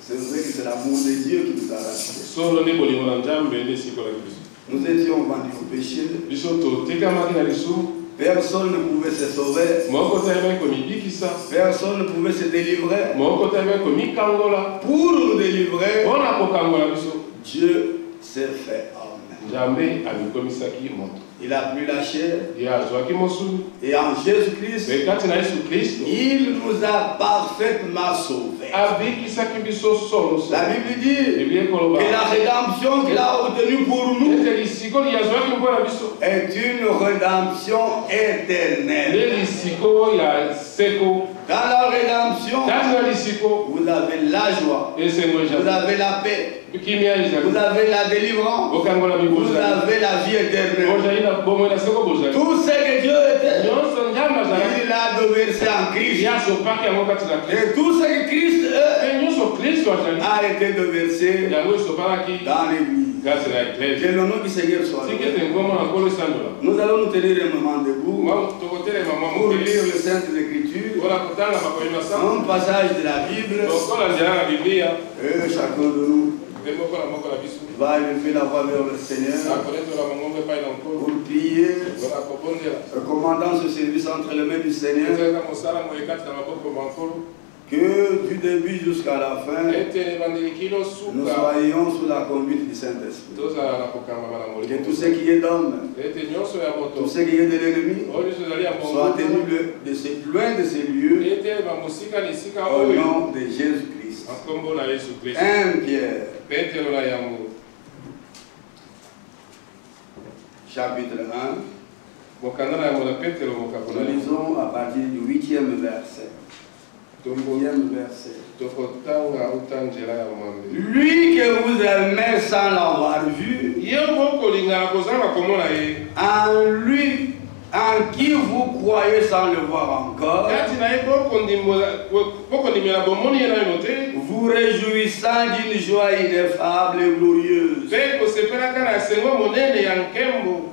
C'est vrai que c'est l'amour de Dieu qui nous a rachetés. Nous étions vendus au péché. Personne ne pouvait se sauver. Personne ne pouvait se délivrer. Pour nous délivrer, Dieu s'est fait homme. Il a pris la chair. Et en Jésus-Christ, il nous a parfaitement sauvés. La Bible dit que la rédemption qu'il a obtenue pour nous est une rédemption éternelle. Dans la rédemption, vous avez la joie, vous avez la paix, vous avez la délivrance, vous avez la vie éternelle. Tout ce que Dieu était, il a déversé en Christ. Et tout ce que Christ est, a été déversé dans l'Église. Que le nom du Seigneur soit loué. Nous allons nous tenir un moment debout pour lire les Saintes Écritures, un passage de la Bible, et chacun de nous va élever la voix vers le Seigneur pour prier, recommandant ce service entre les mains du Seigneur. Que du début jusqu'à la fin, nous soyons sous la conduite du Saint-Esprit. Que tout ce qui est d'homme, tout ce qui est de l'ennemi, soit tenu loin de ces lieux au nom de Jésus-Christ. 1 Pierre, chapitre 1. Nous lisons à partir du 8e verset. Lui que vous aimez sans l'avoir vu, en lui, en qui vous croyez sans le voir encore, vous réjouissant d'une joie ineffable et glorieuse,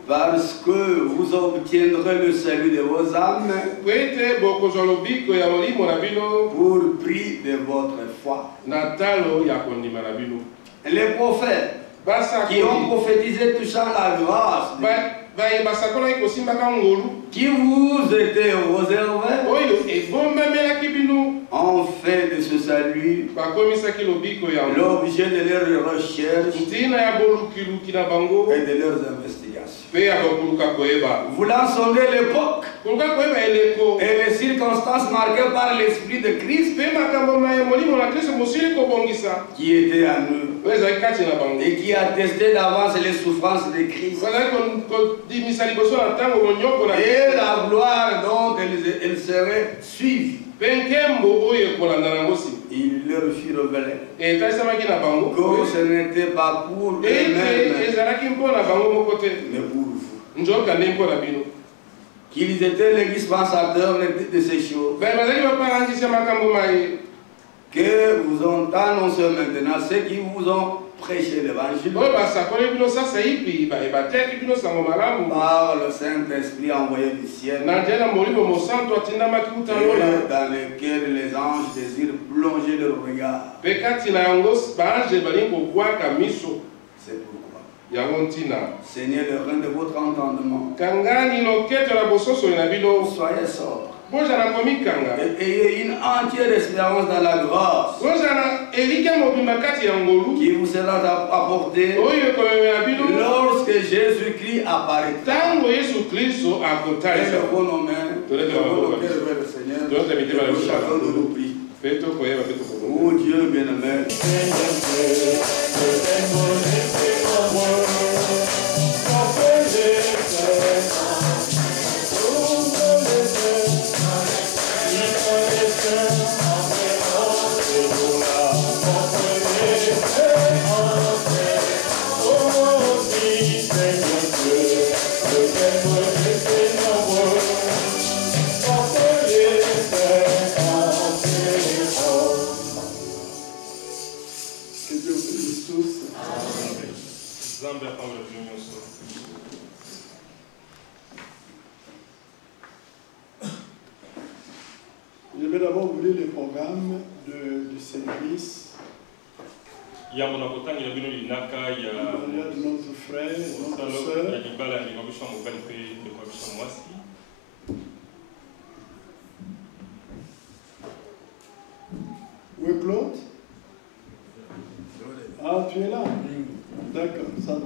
parce que vous obtiendrez le salut de vos âmes pour prix de votre foi. Les prophètes qui ont prophétisé touchant la grâce qui vous était réservé ont fait de ce salut l'objet de leurs recherches et de leurs investigations. Voulant sonder l'époque et les circonstances marquées par l'Esprit de Christ qui était à nous et qui attestait d'avance les souffrances de Christ et la gloire dont elle serait suivie. Il leur fut révélé que ce n'était pas pour eux-mêmes, mais pour vous. Qu'ils étaient les dispensateurs de ces choses que vous ont annoncé maintenant, ceux qui vous ont prêché l'évangile par le Saint-Esprit envoyé du ciel, dans lequel les anges désirent plonger leur regard. C'est pourquoi, Seigneur, le rein de votre entendement, soyez sobres et ayez une entière espérance dans la grâce qui vous sera apportée lorsque Jésus-Christ apparaîtra. Et le bon nom, le Seigneur, chacun de nous prie. Oh Dieu bien-aimé, je vais d'abord vous lire le programme du service ya monakotanga na bino linaka ya notre frère, notre sœur. Ya libala ya ngabisha mobali pe de kwa bisha mwasi. Où est Claude? Ah, tu es là? D'accord, ça va.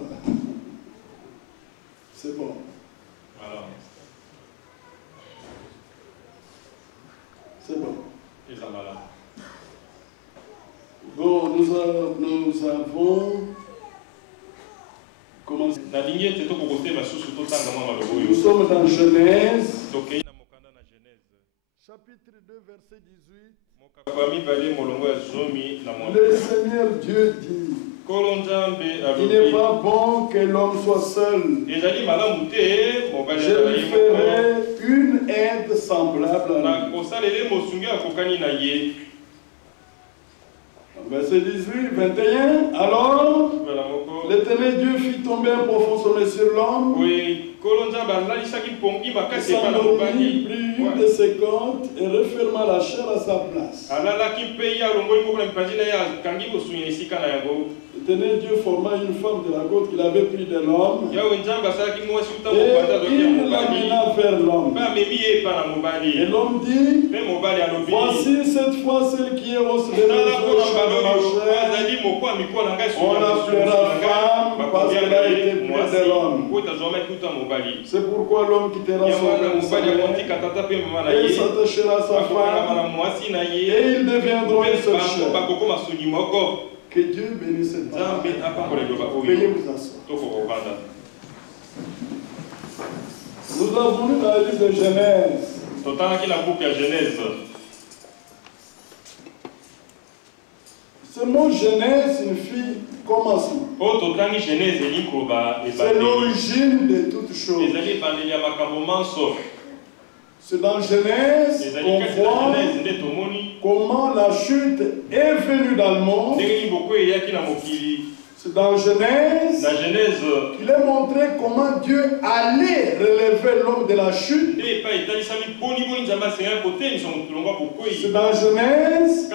C'est bon. Voilà. C'est bon. Et ça va là. Bon, nous avons commencé. Nous sommes dans Genèse. Chapitre 2, verset 18. Le Seigneur Dieu dit: il n'est pas bon que l'homme soit seul. Je lui ferai une aide semblable à lui. Verset 18, 21. Alors, l'Éternel Dieu fit tomber un profond sommeil sur l'homme. Il s'endormit, prit une de ses cordes et referma la chair à sa place. L'Éternel Dieu forma une femme de la côte qu'il avait pris de l'homme. Et il l'amena vers l'homme. Et l'homme dit: voici cette fois celle qui est au de ma chair. On l'appellera femme parce qu'elle a été prise de l'homme. C'est pourquoi l'homme quittera son père et s'attachera à sa femme, et ils deviendront une seule chair. Que Dieu bénisse cette parole. Veuillez vous asseoir. Nous avons lu dans le livre de Genèse. Ce mot Genèse signifie commencement. C'est l'origine de toutes choses. C'est dans Genèse qu'on voit comment la chute est venue dans le monde. C'est dans Genèse qu'il est montré comment Dieu allait relever l'homme de la chute. C'est dans Genèse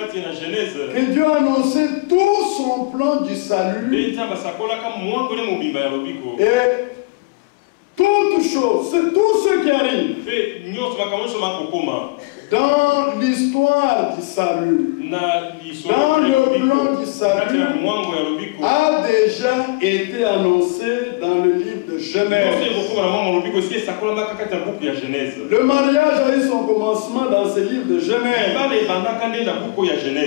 que Dieu a annoncé tout son plan du salut. Et toutes choses, c'est tout ce qui arrive dans l'histoire du salut, dans le plan du salut, a déjà été annoncé dans le livre de Genèse. Le mariage a eu son commencement dans ce livre de Genèse.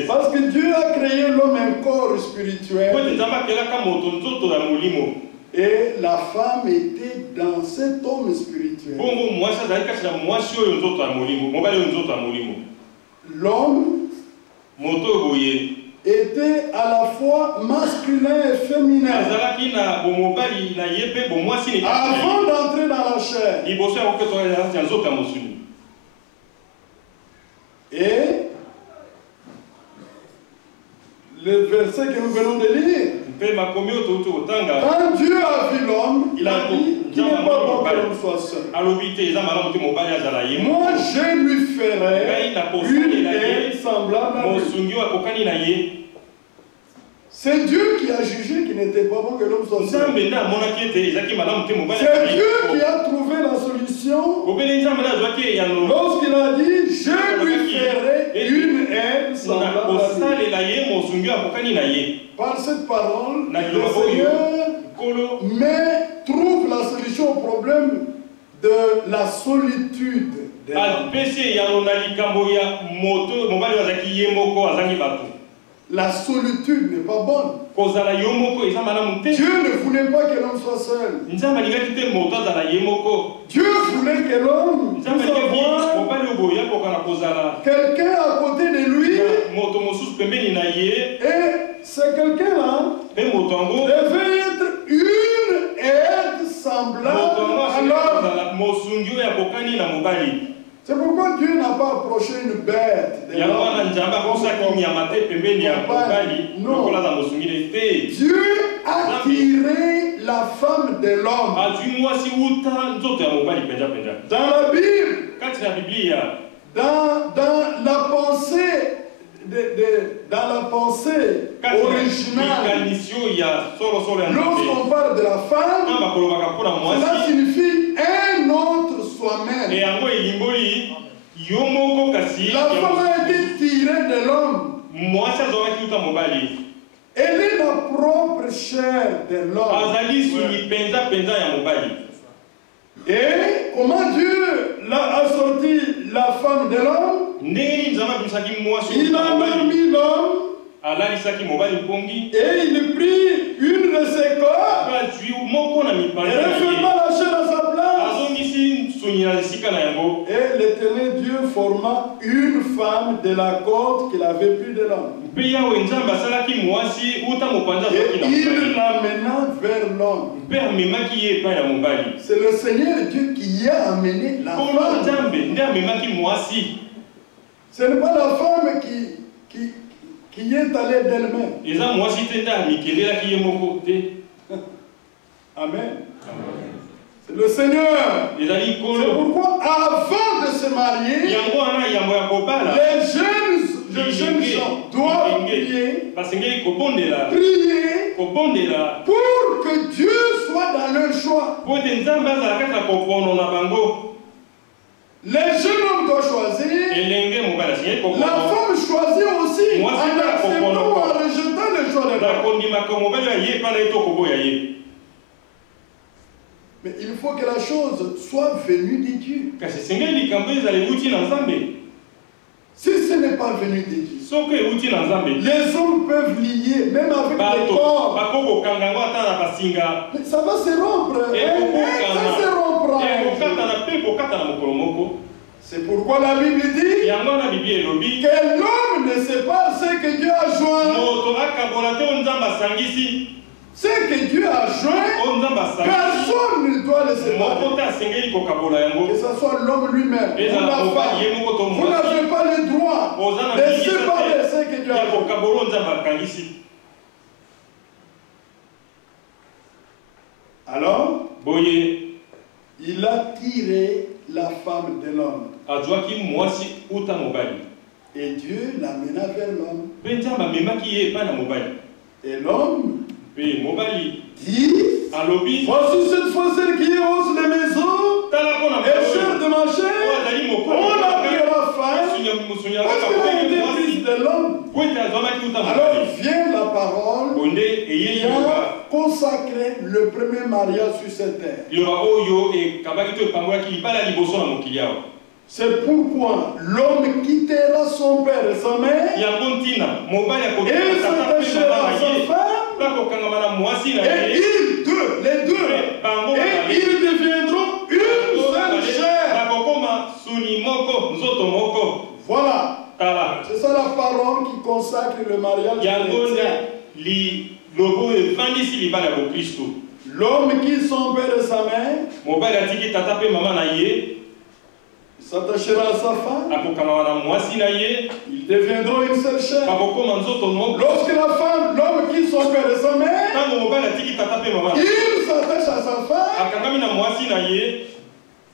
Parce que Dieu a créé l'homme un corps spirituel. Et la femme était dans cet homme spirituel. L'homme était à la fois masculin et féminin. Avant d'entrer dans la chair. Et le verset que nous venons de lire, quand Dieu a vu l'homme, il a dit qu'il n'est pas bon que l'homme soit seul. Moi, je lui ferai une aide semblable à lui. C'est Dieu qui a jugé qu'il n'était pas bon que l'homme soit seul. C'est Dieu qui a trouvé la solution lorsqu'il a dit: je lui ferai une aide semblable à lui. Par cette parole, le Seigneur trouve la solution au problème de la solitude. La solitude n'est pas bonne. Dieu ne voulait pas que l'homme soit seul. Dieu voulait que l'homme puisse avoir quelqu'un à côté de lui. Et c'est quelqu'un-là devait être une aide semblable à l'homme. C'est pourquoi Dieu n'a pas approché une bête de l'homme. Non. Dieu a tiré la femme de l'homme. Dans la Bible, dans la pensée dans la pensée originale, lorsqu'on parle de la femme, cela signifie un autre soi-même. La femme a été tirée de l'homme. Elle est la propre chair de l'homme. Et comment Dieu a sorti la femme de l'homme? Il a mis l'homme et il prit une de ses corps et referma la chair à sa place. Et l'Éternel Dieu forma une femme de la côte qu'il avait pris de l'homme. Et il l'amena vers l'homme. C'est le Seigneur Dieu qui a amené la femme. Ce n'est pas la femme qui est allée d'elle-même. Amen. C'est le Seigneur. C'est pourquoi avant de se marier, les jeunes gens doivent prier pour que Dieu soit dans leur choix. Les jeunes hommes doivent choisir. La femme choisit aussi en acceptant ou en rejetant le choix de l'homme. Mais il faut que la chose soit venue de Dieu. Si ce n'est pas venu de Dieu, les hommes peuvent lier, même avec le corps. Mais ça va se rompre. Ça se rompra. C'est pourquoi la Bible dit que l'homme ne sait pas ce que Dieu a joint. Ce que Dieu a joint, personne ne doit le séparer. Que ce soit l'homme lui-même ou la femme. Vous n'avez pas le droit de séparer ce que Dieu a joint. Alors, il a tiré la femme de l'homme. Et Dieu l'amena vers l'homme. Et l'homme dit, voici cette fois celle qui est hausse les maisons et chair de ma chair, on l'appellera femme parce qu'elle a été prise de l'homme. Alors vient la parole qui a consacré le premier mariage sur cette terre. C'est pourquoi l'homme quittera son père et sa mère et s'attachera à sa femme. Et les deux, et ils deviendront une seule chair. Voilà. C'est ça la parole qui consacre le mariage chrétien. L'homme qui son père et sa mère s'attachera à sa femme. Ils deviendront une seule chair. Lorsque la femme, l'homme qui son père et sa mère, il s'attache à sa femme.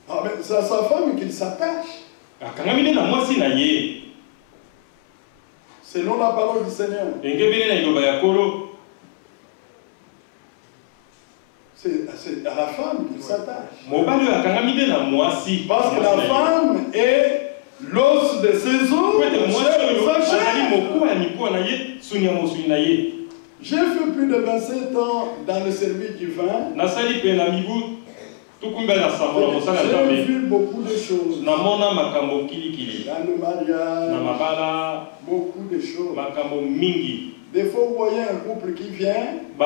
Ah, mais c'est à sa femme qu'il s'attache. Selon la parole du Seigneur. C'est à la femme qu'il s'attache. Parce que la femme est l'os de ses os, sa chair. J'ai fait plus de 27 ans dans le service du vin. J'ai vu beaucoup de choses. Dans le mariage, beaucoup de choses. Des fois, vous voyez un couple qui vient. Et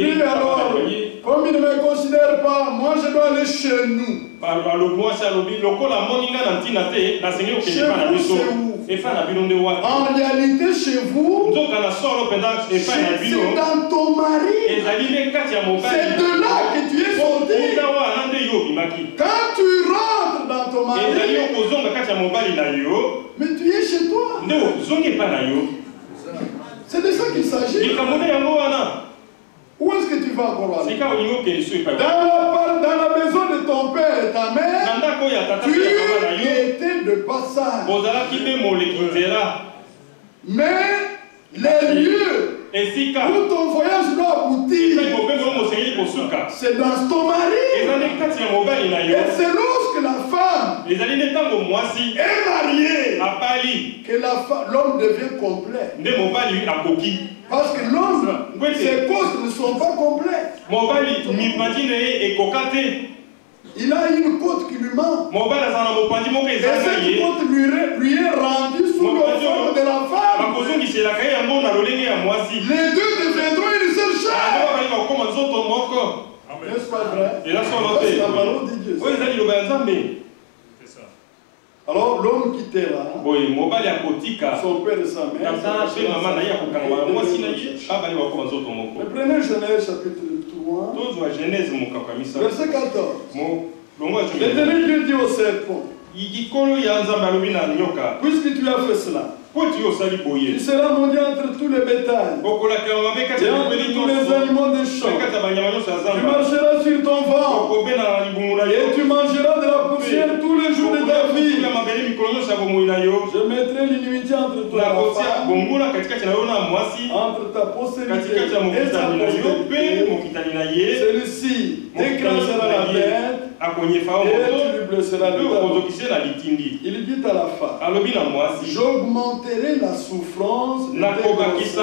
puis alors, comme il ne me considère pas, moi je dois aller chez nous. Chez vous, c'est où? En réalité, chez vous, c'est dans ton mari. C'est de là que tu es sorti. Quand tu rentres dans ton mari, mais tu es chez toi. C'est de ça qu'il s'agit. Où est-ce que tu vas encore aller? Dans la maison de ton père et ta mère, tu étais de passage. Mais les lieux où ton voyage doit aboutir, c'est dans ton mari. Et c'est lorsque la femme est mariée que l'homme devient complet. Parce que l'homme, ses causes ne sont pas complètes. Il a une côte qui lui manque. Et cette côte lui est rendue sous le forme de la femme. Les deux deviendront une seule chair. N'est-ce pas vrai? C'est la parole de Dieu. Alors l'homme quittera son père et sa mère. Prenez Genèse chapitre 3, verset 14. L'Éternel Dieu dit au serpent, puisque tu as fait cela, tu seras maudit entre tous les bétails et entre tous les animaux des champs. Tu marcheras sur ton ventre et tu mangeras de la poussière tous les jours de ta vie. Je mettrai l'inimitié entre toi et la femme, entre ta postérité et sa postérité. Celui-ci t'écrasera la tête et tu lui blesseras le talon. Il dit à la femme, j'augmenterai la souffrance de tes grossesses.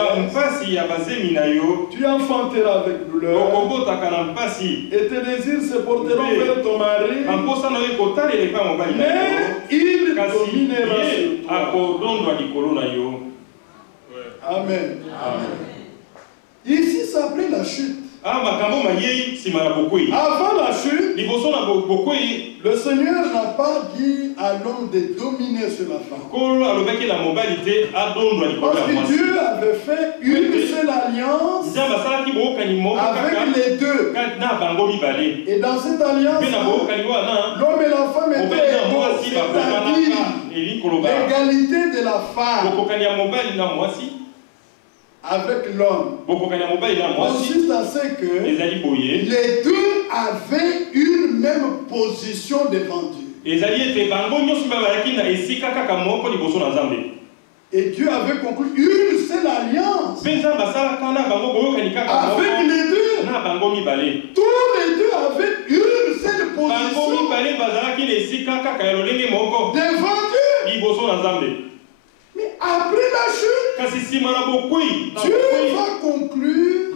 Tu enfanteras avec douleur et tes désirs se porteront vers ton mari, mais il dominera sur toi. Amen. Ici, ça s'appelait la chute. Avant la chute, le Seigneur n'a pas dit à l'homme de dominer sur la femme. Parce que Dieu avait fait une seule alliance avec les deux. Et dans cette alliance, l'homme et la femme étaient égaux, c'est-à-dire l'égalité de la femme avec l'homme consiste à ce que les deux avaient une même position devant Dieu. Et Dieu avait conclu une seule alliance avec les deux. Tous les deux avaient une seule position devant Dieu. Mais après la chute, Dieu va conclure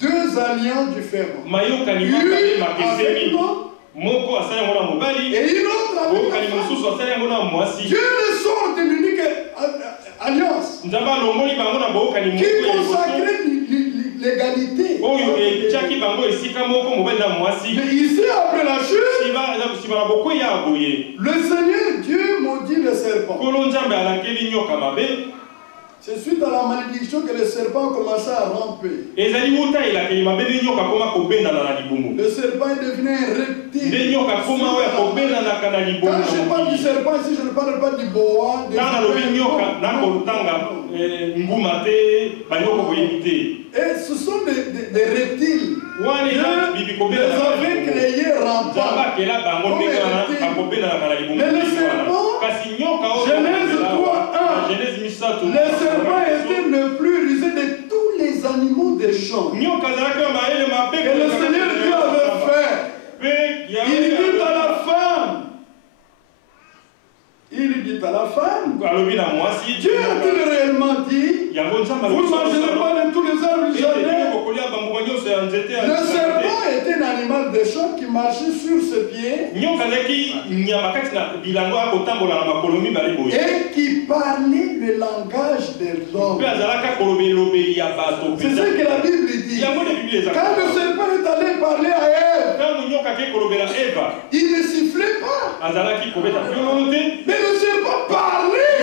deux alliances différentes. Une avec l'homme et une autre avec la femme. Dieu ne sort de l'unique alliance qui consacrait l'égalité. Mais ici, après la chute, le Seigneur Dieu maudit le serpent. C'est suite à la malédiction que le serpent a commencé à ramper. Le serpent est devenu un reptile. Quand je parle du serpent ici, je ne parle pas du boa. Et ce sont des reptiles. Dieu les avait créés rampants. Mais le serpent, Genèse 3:1, le serpent était le plus rusé de tous les animaux des champs. Et le Seigneur Dieu avait fait. Il dit à la femme, Dieu a-t-il réellement dit, vous ne mangerez pas de tous les arbres du jardin? Le serpent était un animal de champ qui marchait sur ses pieds et qui parlait le langage des hommes. C'est ce que la Bible dit. Quand le serpent est allé parler à Ève, il ne sifflait pas. Mais le serpent parlait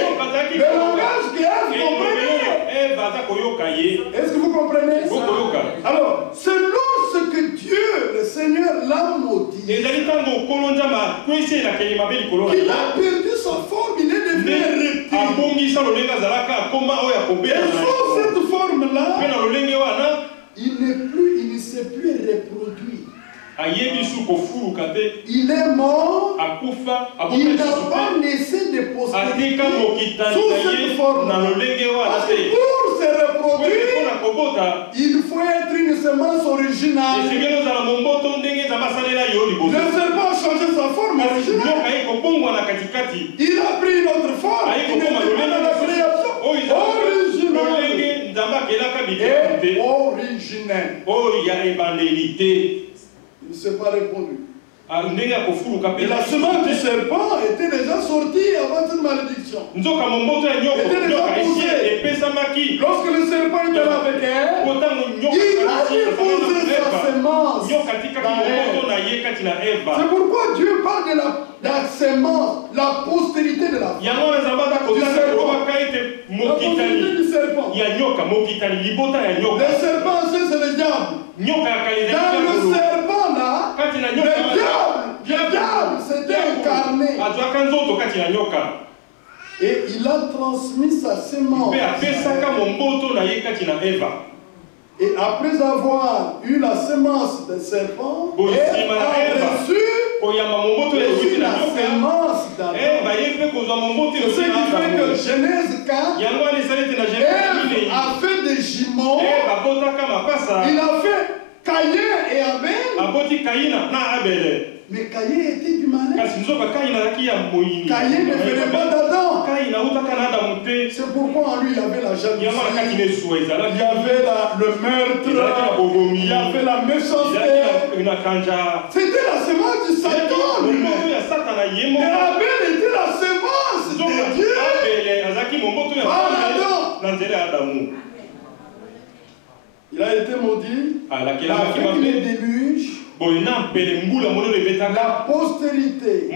le langage qu'Ève comprenait. Est-ce que vous comprenez ça? Alors, c'est lorsque Dieu, le Seigneur, l'a maudit, qu'il a perdu sa forme, il est devenu un reptile. Et sur cette forme-là, il ne s'est plus reproduit. Il est mort. Il n'a pas laissé de postérité sous cette forme. Parce que pour se reproduire, il faut être une semence originale. Le serpent a changé sa forme originale. Il a pris une autre forme. Il n'est pas dans la création originale. Et originelle. Il ne s'est pas répondu. Et la semence du serpent était déjà sortie avant cette malédiction. Elle était déjà posée. Lorsque le serpent était là avec elle, il a déposé sa semence. C'est pourquoi Dieu parle de la semence, la postérité de la femme. La postérité du serpent. Le serpent, c'est le diable. Dans le serpent là, le diable s'était incarné. Et il a transmis sa semence. Et après avoir eu la semence du serpent, elle a reçu la semence d'Adam. C'est ce qui fait que Genèse 4, Ève a fait des jumeaux. Il a fait Caïn et Abel. Mais Caïn était du malin. Caïn ne venait pas d'Adam. C'est pourquoi en lui il y avait la jalousie. Il y avait le meurtre. Il y avait la méchanceté. C'était la semence du Satan. Et Abel était la semence de Dieu. Par Adam. Il a été maudit. Avec le déluge. La postérité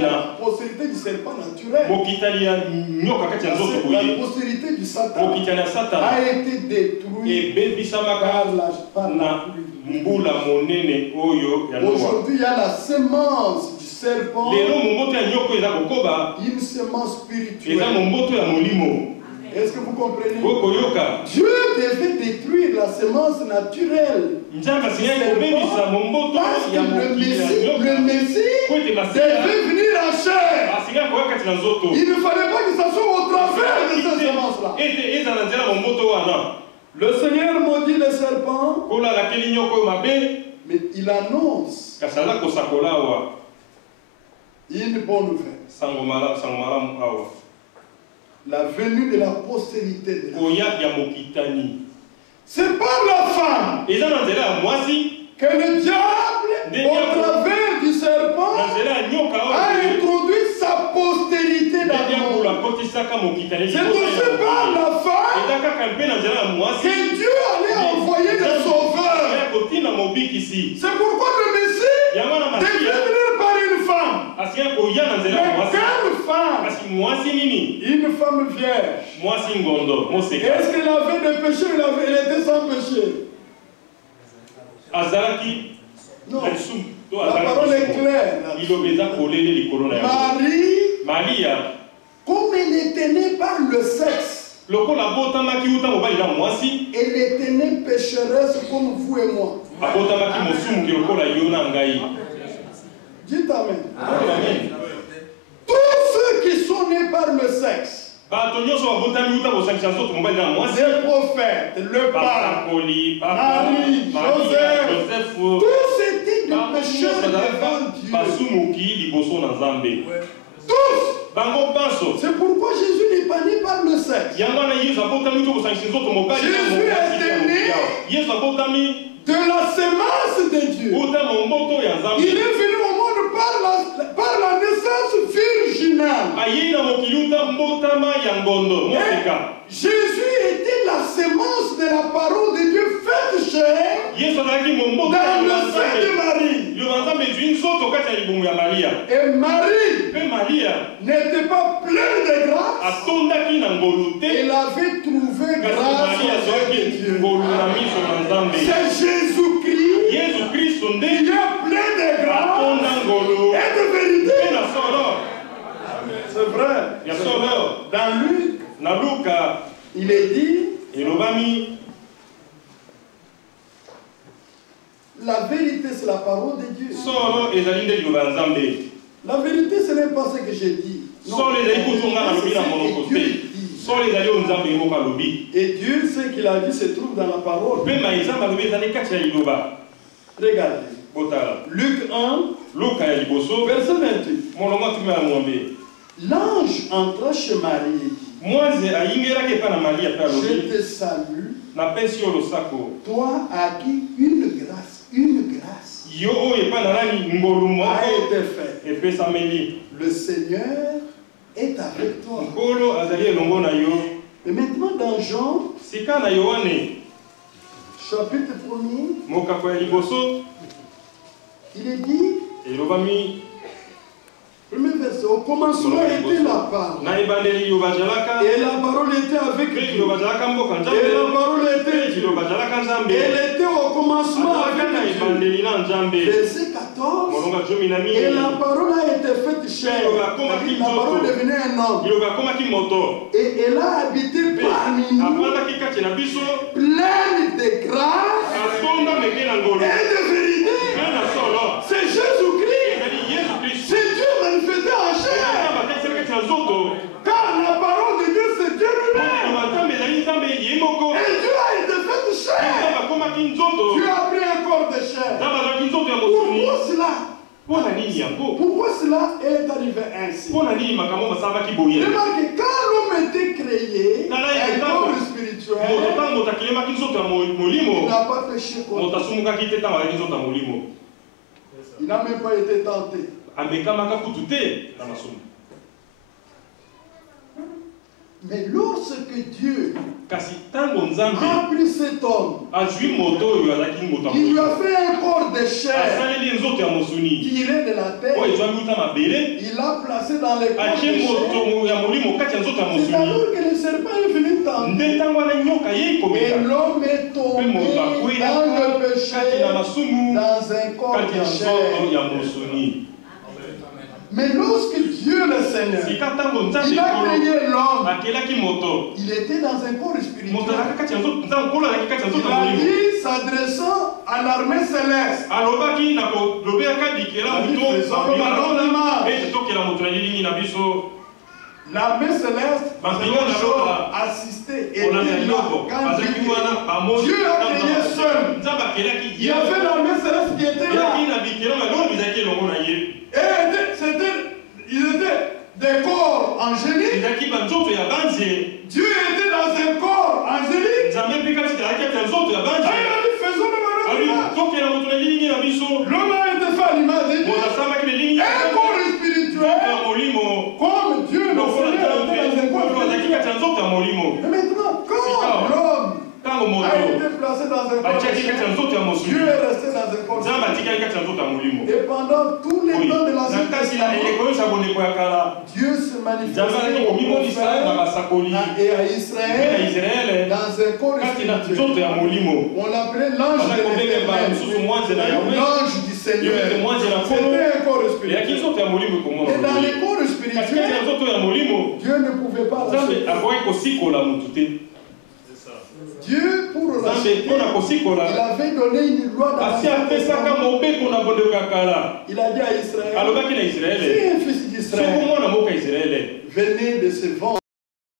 la postérité du serpent naturel. La postérité du Satan a été détruite par la pluie. Aujourd'hui, il y a la semence du serpent, une semence spirituelle. Est-ce que vous comprenez? Dieu devait détruire la semence naturelle. Parce que le Messie devait venir en chair. Il ne fallait pas que ça soit au travers de cette semence-là. Le Seigneur maudit le serpent, mais il annonce une bonne nouvelle. La venue de la postérité de la femme. C'est par la femme que le diable, au travers du serpent, a introduit sa postérité dans le monde. C'est aussi par la femme que Dieu allait envoyer des sauveurs. C'est pourquoi le Messie devait venir par une femme. Mais quelle femme? Une femme vierge. Est-ce qu'elle avait des péchés? Elle était sans péché? Non. La parole est claire. Marie, comme elle était née par le sexe, elle était née pécheresse comme vous et moi. Dites Amen. Amen. Tous ceux qui sont nés par le sexe, les prophètes, le pape, Marie, Joseph, tous étaient des pécheurs devant Dieu. Tous. C'est pourquoi Jésus n'est pas né par le sexe. Jésus est né de la semence de Dieu. Il est venu au monde par la naissance virginale. Jésus était la semence de la parole de Dieu faite chair dans le sein de Marie. Et Marie n'était pas pleine de grâce. Elle avait trouvé grâce au Dieu. C'est Jésus-Christ qui est plein de grâce et de vérité. C'est vrai. Dans Luc, il est dit la vérité, c'est la parole de Dieu. La vérité, ce n'est pas ce que j'ai dit. Non, et Dieu, ce qu'il a dit se trouve dans la parole. Regardez. Luc 1, verset 28. L'ange entra chez Marie. Je te salue. Toi à qui une grâce a été faite. Le Seigneur est avec toi. Et maintenant dans Jean, chapitre 1er, il est dit, premier verset, au commencement était la parole. Et la parole était avec Dieu. Et la parole était Dieu. Elle était au commencement avec Dieu. Verset 14. Et la parole a été faite chair. La parole devenait un homme. Et elle a habité parmi nous, pleine de grâce et de vérité. C'est Jésus-Christ. C'est Dieu manifesté en chair. Car la parole de Dieu, c'est Dieu lui-même. Et Dieu a été fait chair. Dieu a pris un corps de chair. Pourquoi cela est arrivé ainsi? Remarquez, quand l'homme était créé, un corps spirituel, il n'a pas péché contre Dieu. Il n'a même pas été tenté. Mais lorsque Dieu a pris cet homme, il lui a fait un corps de chair tiré de la terre, il l'a placé dans les corps de chair. C'est-à-dire que le serpent est venu tenter. Et l'homme est tombé dans le péché, dans un corps de chair. Mais lorsque Dieu le Seigneur, il a créé l'homme, il était dans un corps spirituel. Il a dit, s'adressant à l'armée céleste, l'armée céleste assistait et était là quand Dieu a créé seul. Il y avait l'armée céleste qui était là. Et ils étaient des corps angéliques. Dieu était dans un corps angélique. Il a dit, faisons le malheur. L'homme a été fait à l'image de Dieu. Un corps spirituel. Comme Dieu le Seigneur était dans un corps spirituel. Et maintenant, quand l'homme a été placé dans un corps spirituel, Dieu est resté dans un corps spirituel. Et pendant tous les temps de l'Ancien Testament, Dieu se manifestait et à Israël dans un corps spirituel. On l'appelait l'ange de l'Éternel, l'ange du Seigneur. C'était un corps spirituel. Et dans les corps spirituels, Dieu ne pouvait pas racheter. Dieu, pour racheter, il avait donné une loi dans l'Ancien Testament. Il a dit à Israël, si un fils d'Israël venait de se vendre,